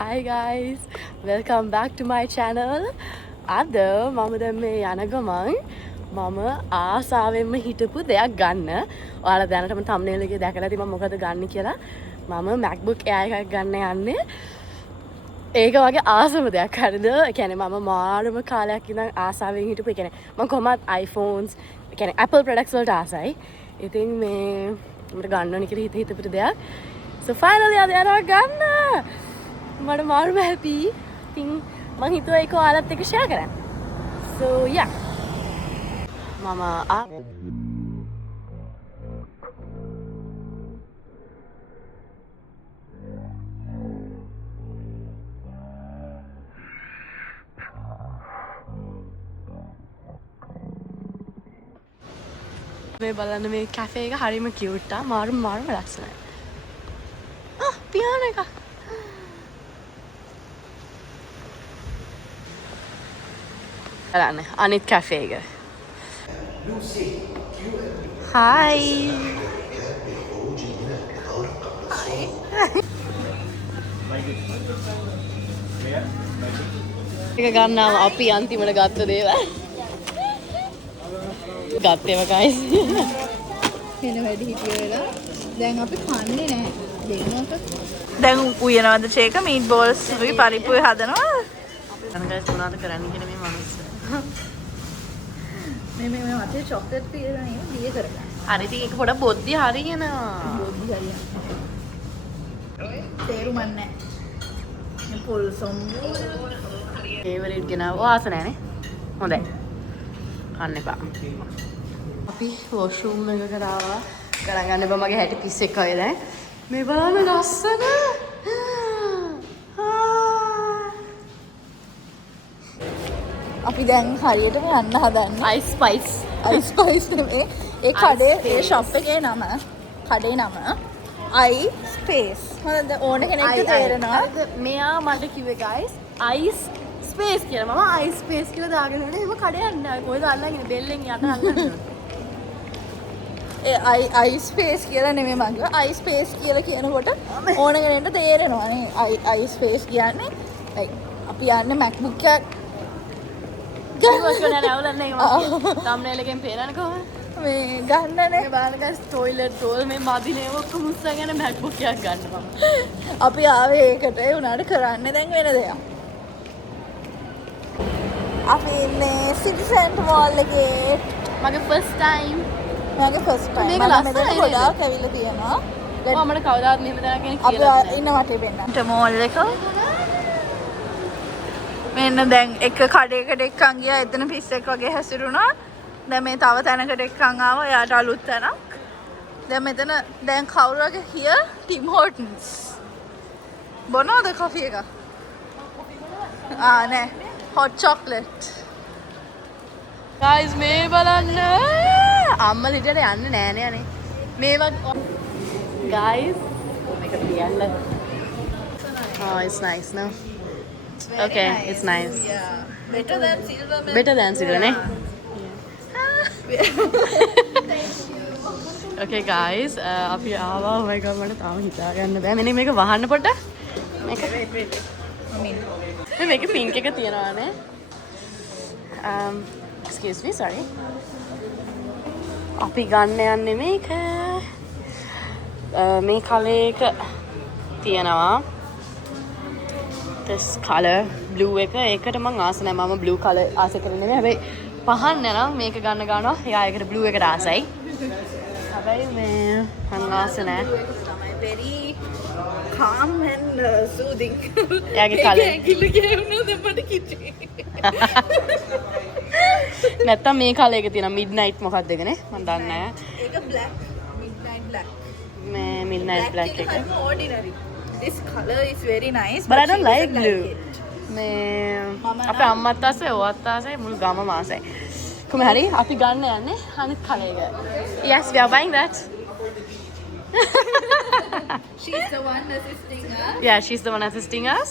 Hi guys, welcome back to my channel. අද මම දැන් මේ යන ගමන් මම ආසාවෙන්ම හිටපු දෙයක් ගන්න. ඔයාලා දැනටම thumbnail එකේ දැකලා ඇති මම මොකද ගන්න කියලා. මම MacBook Air එකක් ගන්න යන්නේ. ඒක වගේ ආසම දෙයක් හරිද? ඒ කියන්නේ මම මාරම කාලයක් ඉඳන් ආසාවෙන් හිටපු. ඒ කියන්නේ මම කොහොමත් iPhones, ඒ කියන්නේ Apple products වලට ආසයි. ඉතින් මේ මට ගන්න ඕන කියලා හිතපු දෙයක්. So finally අද යනවා ගන්න. මට මාරුම happy. ඉතින් මං හිතුවා ඒක ඔයාලත් එක්ක share කරන්න. So yeah. මම මේ බලන්න මේ කැෆේ එක හරිම cute ආ. මාරුම ලස්සනයි. පියානෝ එක. බලන්න අනිත් කැෆේ එක. Hi. එක ගන්නාම අපි අන්තිමට ගත්ත දේවල්. ගත්තේම guys. වෙන වැඩි හිටිය වෙලා දැන් අපි කන්නේ නැහැ. දෙන්නක දැන් උයනවද චේක මීට් බෝල්ස් උයි පරිප්පුයි හදනවා. අන්න guys මොනවද කරන්න කියන මේ මිනිස්සු. මේ වටේ චොක්ලට් පීරලා නේ දිය කරගන්න. හරි ඉතින් ඒක පොඩක් බොද්දි හරියනවා. බොද්දි හරියන. තේරුම් නැහැ. මේ පොල් සොම්බු ෆේවරිට් ගෙනාව ආස නැනේ. හොඳයි. කන්න එපා. අපි වොෂරූම් එකකට ආවා. ගණන් ගන්න එපා මගේ හැටි පිස්සෙක් වගේ දැන්. මේ බලන්න ලස්සන. අපි දැන් හරියටම යන්න හදන්නේ. ice spice. ice spice නෙමෙයි. ඒ කඩේ ඒ shop එකේ නම කඩේ නම i space. හොඳද ඕන කෙනෙක්ට තේරෙනවා. මෙයා මට කිව්වේ guys ice space කියලා. මම ice space කියලා දාගෙන ඉන්නේ. එහෙම කඩයක් නෑ. කොහෙද අල්ලගෙන බෙල්ලෙන් යට අල්ලගෙන. i space කියලා නෙමෙයි මම කිව්වා. i space කියලා කියනකොට ඕන කෙනෙක්ට තේරෙනවා නේ. i space කියන්නේ like අපි යන්නේ MacBook එකක් කිව්වා කියලා නෑවලන්නේ මම. thumbnail එකෙන් පේරන්නේ කොහොමද? මේ ගන්නනේ. මේ බලන්න guys toilet roll මේ මදිනේ ඔක්කොම උස්සගෙන MacBook එකක් ගන්න මම. අපි ආවේ ඒකට ඒ උනාට කරන්න දැන් වෙන දෙයක්. අපි ඉන්නේ City Center Mall එකේ. මගේ first time. මගේ first time. මේක මම ලස්සනයි මෙතන නේද? ගොඩාක් ඇවිල්ලා තියෙනවා. මම කවදාවත් මෙහෙම දැනගෙන අපි කියලා ඉන්න වටේ වෙන්න. මෝල් එක මෙන්න දැන් එක කඩේකට එක්කන් ගියා එතන පිස්සෙක් වගේ හැසිරුණා. දැන් මේ තව තැනකට එක්කන් ආවා. එයාට අලුත් තැනක්. දැන් මෙතන දැන් කවුරුගේ here Tim Hortons. බොනවද කොෆි එක? නෑ. hot chocolate. guys මේ බලන්න අම්මා ලිටට යන්නේ නෑනේ අනේ මේවා guys මේක තියන්න it's nice no okay it's nice Yeah. Better than silver. better than silver නේ okay guys අපි ආවා oh my god මට තාම හිතා ගන්න බෑ මෙන්න මේක වහන්න පොඩ්ඩක් මේක මේක පින්ක් එක තියනවා නේ excuse me sorry අපි ගන්න යන්නේ මේක මේ කලර් එක තියෙනවා this color blue එක ඒකට මම ආස නැහැ මම blue color ආස කරන්නේ නැහැ හැබැයි පහන් යනවා මේක ගන්න ගන්නවා එයා ඒකට blue එකට ආසයි හැබැයි මේ මම ආස නැහැ Very calm and soothing. එයාගේ කලර් කිලි කියනවා දෙපට කිචි. නැත්තම් මේ කලර් එක තියෙනවා midnight මොකක්ද එකනේ මම දන්නේ නැහැ ඒක black, midnight black. මේ midnight black එක is ordinary. This color is very nice. but I don't she like doesn't blue it. මේ මම අපේ අම්මත් ආසයි ඔයත් ආසයි මුළු ගමම ආසයි කොහොම හරි අපි ගන්න යන්නේ අනිත් කලර් එක yes we are buying that She's the one assisting us. yeah she's the one assisting us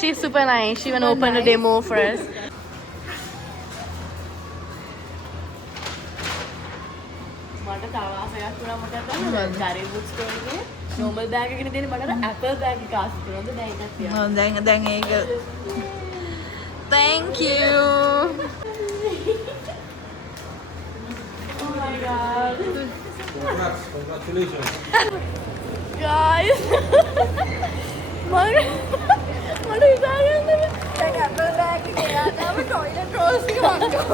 she's super nice she even opened a demo for us මට තව ආසයක් වුණා මොකද කරන්නේ? ගාරේ බුක් ස්ටෝර් එකේ normal bag එකකින් තියෙන මට Apple bag එක ආස කරනද දැන් එකක් තියන්න. දැන් ඒක thank you. Oh my god. Congratulations. Guys. මට හිතාගන්න බැහැ. දැන් අපේ බෑග් එකේ යාදාම ටොයිලට් රෝල්ස් එක වංගව.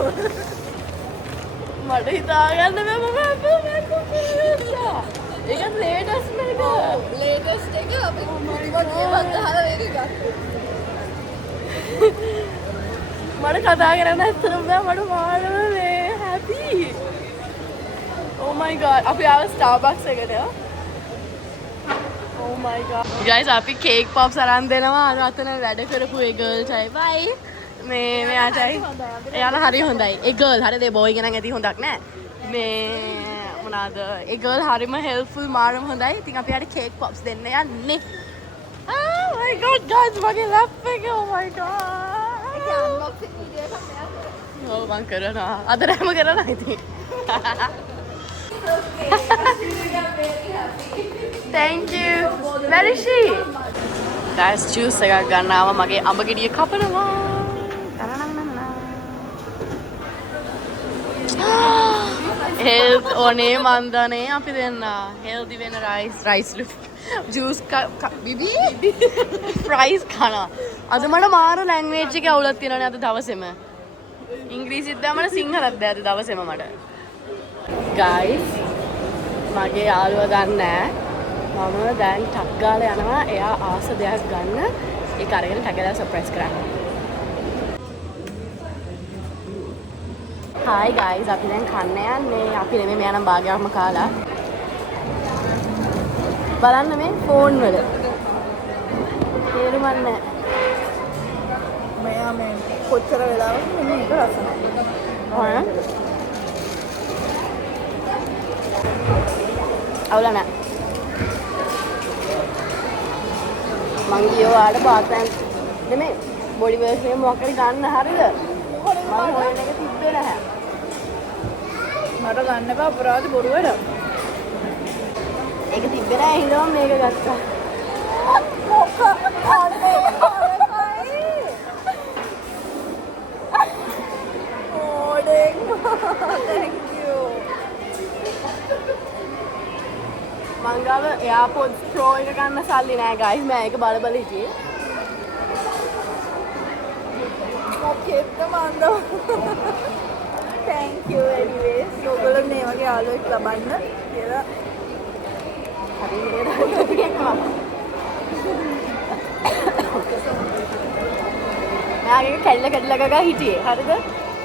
මට හිතාගන්න බැහැ මම Apple bag එක ගත්තා. ඒක latest එක. ලේටස්ට් එක අපි රිමෝට් එකෙන් ගහලා ඒක ගත්තා. මට කතා කරන්න ඇත්තටම බෑ මට මාරම මේ happy. Oh my god. අපි ආව Starbucks එකට. Oh my god. Guys අපි cake pops අරන් දෙනවා අර අතන වැඩ කරපු ඒ girl ටයි. bye. මේ මෙයාටයි. එයාලා හරි හොඳයි. ඒ girl හරි දේ boy කෙනෙක් ඇති හොඳක් නෑ. මේ මොනවාද? ඒ girl හරිම helpful මාරම හොඳයි. ඉතින් අපි යාට cake pops දෙන්න යන්නේ. Oh my god guys මගේ lap එක. Oh my god. ඒක අන්බොක්සින් වීඩියෝ එකක් මෙයා කරා. ඔව් මං කරනවා. අද රැම කරනවා ඉතින්. Thank you. Where is she? Guys, juice එකක් ගන්න ආවා මගේ අඹ ගෙඩිය කපනවා. health ඕනේ මන්දනේ අපි දෙන්න. healthy වෙන rice juice බිබි fries කනවා. අද මට මාර language එක අවුලක් තියෙනවානේ අද දවසේම. ඉංග්‍රීසිත් දැන් මට සිංහලත් බෑ අද දවසේම මට. Guys, මගේ යාළුවා දන්නේ මම දැන් ටක් ගාලා යනවා එයා ආස දෙයක් ගන්න ඒක අරගෙන ටගලා සර්ප්‍රයිස් කරන්න. Hi guys අපි දැන් කන්න යන්නේ. අපි නෙමෙයි මෙයා නම් භාගයක්ම කාලා. බලන්න මේ ෆෝන් වල. තේරුම් ගන්න. මෙයා මේ කොච්චර වෙලාවක මේක රස නැහැ. අවුල නැහැ. මං ගියෝ ආඩ බාතන් නෙමෙයි බොඩි වර්ස් එක මොකක් හරි ගන්න හරියද? මම හොයන එක තිබ්බේ නැහැ. මට ගන්න එපා අපරාධ බොරුවට. ඒක තිබ්බේ නැහැ හිතම මේක ගත්තා. මොකක් අනේ ඕඩෙන් thank you. මං ගාව AirPods Pro එක ගන්න සල්ලි නැහැ guys. මම ඒක බල බල හිටියේ. මොකෙද්ද මන්ද? thank you anyways. ඔයගොල්ලෝ මේ වගේ යාළුවෙක් ලබන්න කියලා හරි නේද? මම කැඩලා ගගා හිටියේ. හරිද?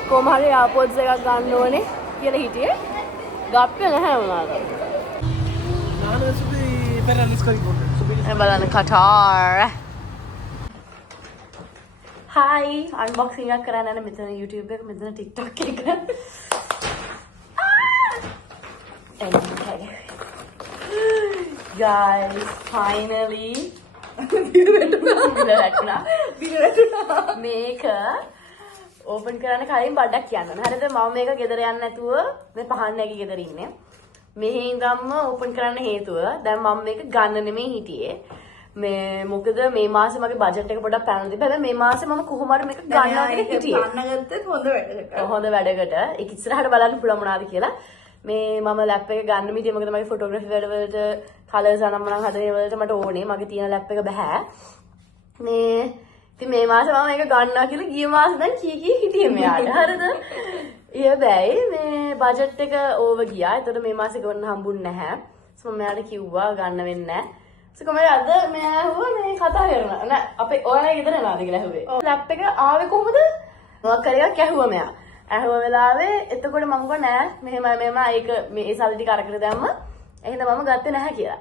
කොහොම හරි AirPods එකක් ගන්න ඕනේ කියලා හිටියේ. ගත්තේ නැහැ උනාද? බලන්න කටාර්. Hi, unboxing එකක් කරන්න යන මෙතන YouTube එක මෙතන TikTok එක. Okay. Guys, finally මේක ඕපන් කරන්න කලින් බඩක් කියන්න ඕනේ. හරිද? මම මේක ගෙදර යන්න නැතුව මේ පහන් නැගී ගෙදර ඉන්නේ. මෙහි ඉඳන්ම ඕපන් කරන්න හේතුව දැන් මම මේක ගන්න නෙමෙයි හිටියේ. මේ මොකද මේ මාසේ මගේ බජට් එක පොඩ්ඩක් පැනලා තිබ්බා. හැබැයි මේ මාසේ මම කොහොම හරි මේක ගන්නවා කියලා හිටියේ. ගන්න ගත්තේ හොඳ වැඩකට. හොඳ වැඩකට. ඒක ඉස්සරහට බලන්න පුළුවන් මොනවාද කියලා. මේ මම ලැප් එක ගන්න මිදිය මොකද මගේ ෆොටෝග්‍රැෆි වැඩවලට කලර්ස් අනම්මනම් හදන ඒවලට මට ඕනේ. මගේ තියෙන ලැප් එක බෑ. මේ ඉතින් මේ මාසේ මම මේක ගන්නවා කියලා ගිය මාසේ දැන් කී හිටියේ මෙයාට. හරිද? හැබැයි මේ බජට් එක ඕවර් ගියා. ඒතකොට මේ මාසේ ගන්න හම්බුන්නේ නැහැ. මම මෙයාට කිව්වා ගන්න වෙන්නේ නැහැ. කොහමද අද මෙයා හුව මේ කතා කරනවා නෑ අපේ ඔයාලා ගෙදර එනවාද කියලා ඇහුවේ. ලැප් එක ආවේ කොහොමද? මොකක් හරි එකක් ඇහුවා මෙයා. ඇහුව වෙලාවේ එතකොට මම ගෝ නෑ මෙහෙම ඒක මේ සල්ලි ටික අරකට දැම්ම. එහෙනම් මම ගත්තේ නැහැ කියලා.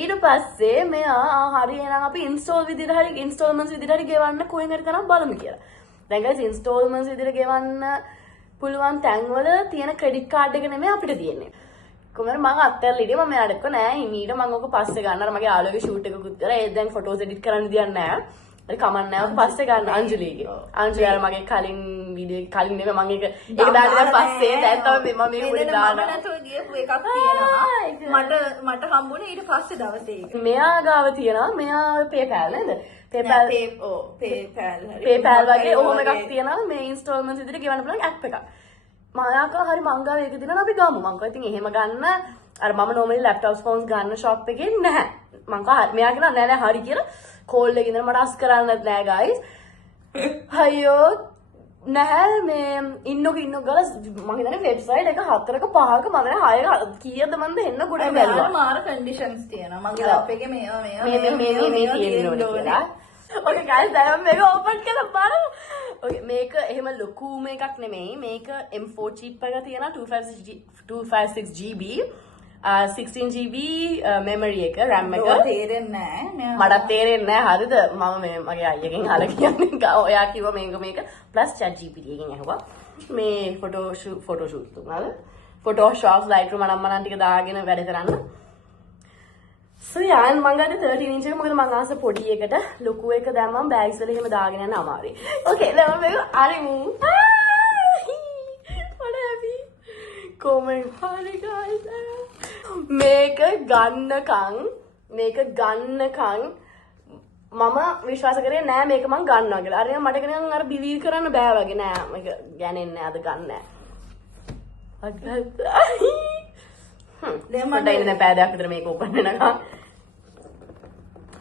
ඊට පස්සේ මෙයා හරි එහෙනම් අපි ඉන්ස්ටෝල්මන්ට්ස් විදිහට හරි ගෙවන්න කොහෙන් හරි තරම් බලමු කියලා. දැන් ගයිස් ඉන්ස්ටෝල්මන්ට්ස් විදිහට ගෙවන්න පුළුවන් තැන්වල තියෙන ක්‍රෙඩිට් කාඩ් එක නෙමෙයි අපිට තියෙන්නේ. කොහමද මම අත්හැරලා ඉතින් මම එයාට එක්ක නෑ හිමීට මම ඔක පස්සේ ගන්න අර මගේ යාළුවගේ ෂූට් එකකුත් කරා ඒ දැන් ෆොටෝස් එඩිට් කරන්න දෙයක් නෑ හරි කමක් නැහැ. පස්සේ ගන්න අංජලිගේ. අංජලිය අර මගේ කලින් වීඩියෝ කලින් නෙමෙයි මම ඒක දාන්න පස්සේ දැන් තමයි මම මේක පොඩි දානවා. මම නැතුව ගියපු එකක් තියෙනවා. මට හම්බුනේ ඊට පස්සේ දවසේ ඒක. මෙයා ගාව තියෙනවා. මෙයා PayPal නේද? PayPal වගේ ඔහොම එකක් තියෙනවා. මේ ඉන්ස්ටෝල්මන්ට්ස් විදිහට ගෙවන්න පුළුවන් ඇප් එකක්. මායාකා හරි මංගාව ඒක දිනන අපි ගමු. මං කිව්වා ඉතින් එහෙම ගන්න අර මම normally laptops phones ගන්න shop එකේ නැහැ. මං කිව්වා මෙයා කියනවා නෑ නෑ හරි කියලා කෝල් එකේ ඉඳන් මට අස් කරන්නත් නෑ guys. අයියෝ නැහැ මේ ඉන්නක ගාලා මම හිතන්නේ වෙබ්සයිට් එක 4ක 5ක මම නෑ 6ක කීයද මන්ද එන්න ගොඩ බැලුවා. මාර කන්ඩිෂන්ස් තියෙනවා. මගේ ලැප් එකේ මේවා මේ තියෙන්න ඕනේ කියලා. Okay guys දැන් මේක ඕපන් කරලා බලමු. Okay මේක එහෙම ලොකු මේකක් නෙමෙයි. මේක M4 chip එක තියෙනවා 256GB 16GB memory එක RAM එක. තේරෙන්නේ නැහැ. මට තේරෙන්නේ නැහැ හරිද? මම මගේ අයියගෙන් අහලා කියන්නේ. ඔයා කිව්වා මේක plus ChatGPT එකෙන් ඇහුවා. මේ photoshoot තුනද? Photoshop Lightroom මනම් ටික දාගෙන වැඩ කරන්න. So yeah, මම ගන්න 13 inch එක මොකද මම ආස පොඩි එකට ලොකු එක දැම්මම බෑග්ස් වල එහෙම දාගෙන යන්න අමාරුයි. Okay දැන් මම මේක අරිමු. what happy. comment හරි guys. මේක ගන්නකම් මම විශ්වාස කරේ නෑ මේක මම ගන්නවා කියලා. අර මට නිකන් අර බිලීව් කරන්න බෑ වගේ නෑ මේක ගෑනෙන්නේ නෑ අද ගන්න නෑ. අගත්තා. දැන් මට ඉන්නේ පෑදයක් විතර මේක ඕපන් වෙනකම්.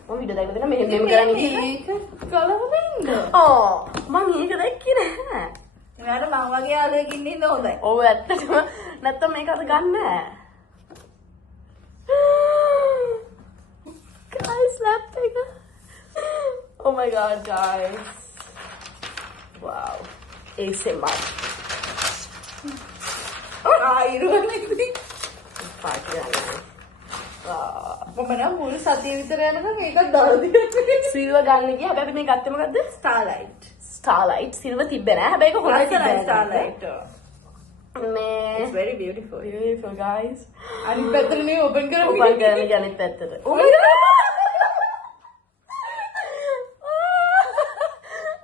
මම වීඩියෝ දැක්කද මෙහෙම කරන්නේ මේක කලවදින්ද? ඕ මම මේක දැක්කේ නෑ. එයාට මම වගේ යාළුවෙක් ඉන්න හොඳයි. ඔව් ඇත්තටම නැත්තම් මේක අද ගන්න නෑ. Guys, lap එක. Oh my god, guys. Wow. ASMR. ඉරුවනේ. පාටි යනවා. මම නම් මුළු සතිය විතර යනකම් මේකත් දාලා දෙන්නේ. සිල්ව ගන්න ගියා. හැබැයි මේ ගත්තේ මොකද්ද? Starlight. සිල්ව තිබ්බේ නෑ. හැබැයි ඒක හොඳයි තිබ්බේ. Starlight. මේ It's very beautiful. Beautiful guys. අනිත් පැත්තට නේ ඕපන් කරමු. ඕපන් කරන්න අනිත් පැත්තට. Oh my god.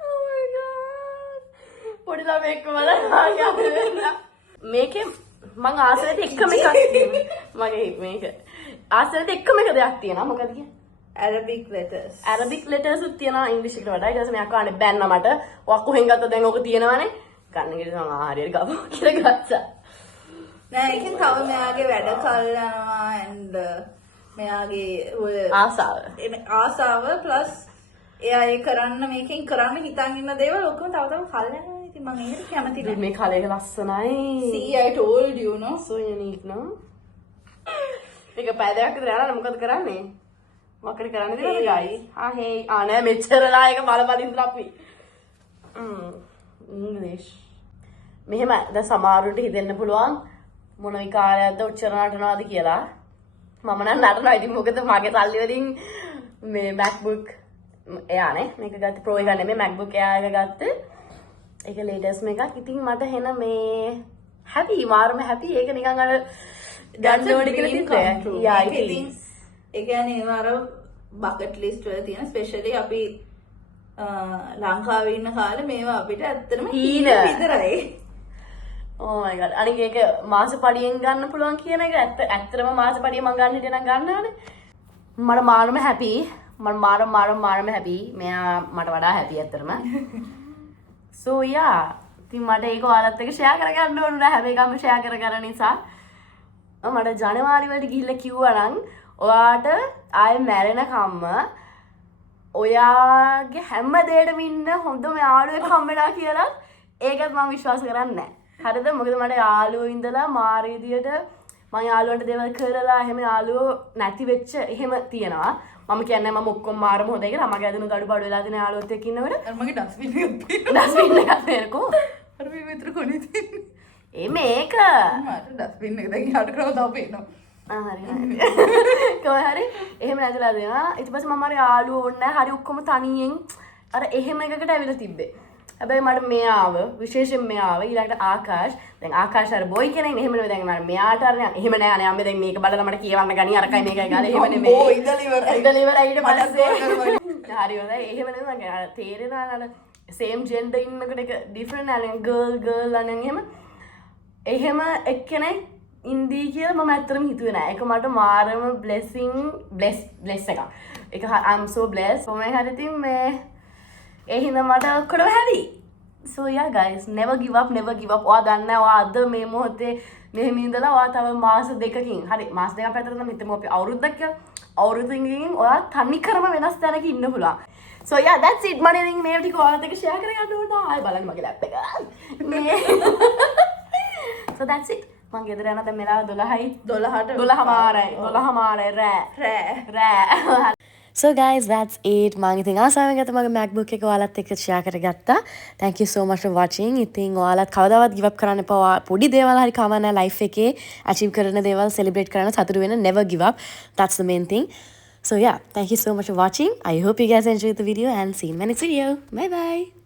Oh my god. පොඩි ළමෙක් වල මේකේ මං ආසලට එකම එකක් මගේ මේක ආසලට එකම එක දෙයක් තියෙනවා මොකද කියන්නේ Arabic letters උත් තියෙනවා ඉංග්‍රීසි එකට වඩා ඊට පස්සේ මම අකවන්නේ බැන්න මට ඔක් කොහෙන් ගත්ත දැන් ඕක තියෙනවනේ ගන්න ගිහලා මම හරියට ගමු කියලා ගත්තා නෑ ඒකෙන් තව මෙයාගේ වැඩ කල් යනවා and මෙයාගේ ආසාව plus එයා ඒ කරන්න මේකෙන් කරන්න හිතන් ඉන්න දේවල් ඔක්කොම තව කල් යනවා ඉතින් මම ඒකට කැමති නෑ මේ කලයක ලස්සනයි see I told you no so unique no මේක පැයයක් විතර යනවා මොකද කරන්නේ මොකද කරන්නේ දෙන්නද guys hey නෑ මෙච්චරලා එක බල ඉඳලා අපි English මෙහෙම දැන් සමහරුන්ට හිතෙන්න පුළුවන් මොන විකාරයක්ද උච්චාරණ නටනවාද කියලා මම නම් නටනවා ඉතින් මොකද මගේ සල්ලි වලින් මේ MacBook එයානේ මේක ගත්තේ Pro එක නෙමෙයි MacBook Air එක ගත්තේ ඒක ලේටස්ට් එකක් ඉතින් මට හෙන මේ happy මාරම happy ඒක නිකන් අර ගන්න ඕනේ කියලා තිබ්බේ yeah it is ඒ කියන්නේ ඒව අර bucket list වල තියෙන especially අපි ලංකාවේ ඉන්න කාලේ මේවා අපිට ඇත්තටම හීන විතරයි oh my god අනික ඒක මාස පඩියෙන් ගන්න පුළුවන් කියන එක ඇත්තටම මාස පඩිය මම ගන්න හිටියනම් ගන්නානේ මට මාරම happy මම මාරම happy මෙයා මට වඩා happy ඇත්තටම so yeah ඉතින් මට ඒක ඔයාලත් එක්ක share කරගන්න ඕන නෑ හැම එකම share කරගන්න නිසා මට ජනවාරි වලට ගිහිල්ලා කිව්වා නම් ඔයාට ආයෙ මැරෙනකම්ම ඔයාගේ හැම දෙයකම ඉන්න හොඳම යාළුවෙක් හම්බෙලා කියලා ඒකත් මම විශ්වාස කරන්නේ නෑ හරිද මොකද මට යාළුවෝ ඉඳලා මාර විදියට මම යාළුවන්ට දේවල් කරලා එහෙම යාළුවෝ නැති වෙච්ච එහෙම තියෙනවා මම කියන්නේ මම ඔක්කොම මාරම හොඳයි කියලා මගේ අදනු ගඩු බඩු වෙලා තියෙන යාළුවොත් එක්ක ඉන්නකොට මගේ ඩස්බින් එකක් තියෙනකෝ අර මේ විතර කොනේ තියෙන්නේ ඒ මේක මට ඩස්බින් එක දැන් යාට කරව තව පේනවා හරි කොහේ හරි එහෙම නැදලා දෙනවා ඊට පස්සේ මම අර යාළුවෝ ඕනේ නැහැ හරි ඔක්කොම තනියෙන් අර එහෙම එකකට ඇවිල්ලා තිබ්බේ හැබැයි මට මෙයාව විශේෂයෙන් මෙයාව ඊළඟට ආකාශ් දැන් ආකාශ් අර බොයි කෙනෙක් නෙමෙයි එහෙම නෙවෙයි දැන් මෙයාට අර එහෙම නෑ අනේ අම්මේ දැන් මේක බලලා මට කියවන්න ගනි අරකයි මේකයි ගාලා එහෙම නෙමෙයි ඕ ඉඳලා ඉවරයි ඊට පස්සේ හරි හොඳයි. එහෙම නෙමෙයි මගේ තේරෙනවා නේද? same gender ඉන්නකොට එක different අනේ girl අනේ එහෙම එක්කෙනෙක් ඉන්දී කියලා මම ඇත්තටම හිතුවේ නෑ. ඒක මට මාරම bless එකක්. ඒක I'm so blessed. කොහොමද හරි ඉතින් මේ ඒ හින්දා මට ඔක්කොම හැදි. So yeah guys, never give up. ඔයා දන්නේ ඔයා අද මේ මොහොතේ මෙහෙම ඉඳලා ඔයා තව මාස දෙකකින් හරි මාස දෙකක් පැත්තට නම් හිතමු අපි අවුරුද්දක් කියලා. අවුරුද්දකින් ඔයා තනිකරම වෙනස් තැනක ඉන්න පුළුවන්. So yeah, that's it. මම ඉතින් මේ ටික ඔයාලත් එක්ක share කරගන්න ඕන. ආයෙ බලන්න මගේ ලැප් එක. So that's it. මං ගෙදර යන දැන් මෙලා 12යි 12 රෑ. So guys, that's it. මං ඉතින් ආසාවෙන් ගත්ත මගේ MacBook එක ඔයාලත් එක්ක share කරගත්තා. Thank you so much for watching. ඉතින් ඔයාලත් කවදාවත් give up කරන්න එපා. පොඩි දේවල් හරි කවන්න life එකේ achieve කරන දේවල් celebrate කරන්න සතුටු වෙන්න. Never give up. That's the main thing. So yeah, thank you so much for watching. I hope you guys enjoyed the video and see you in my next video. Bye bye.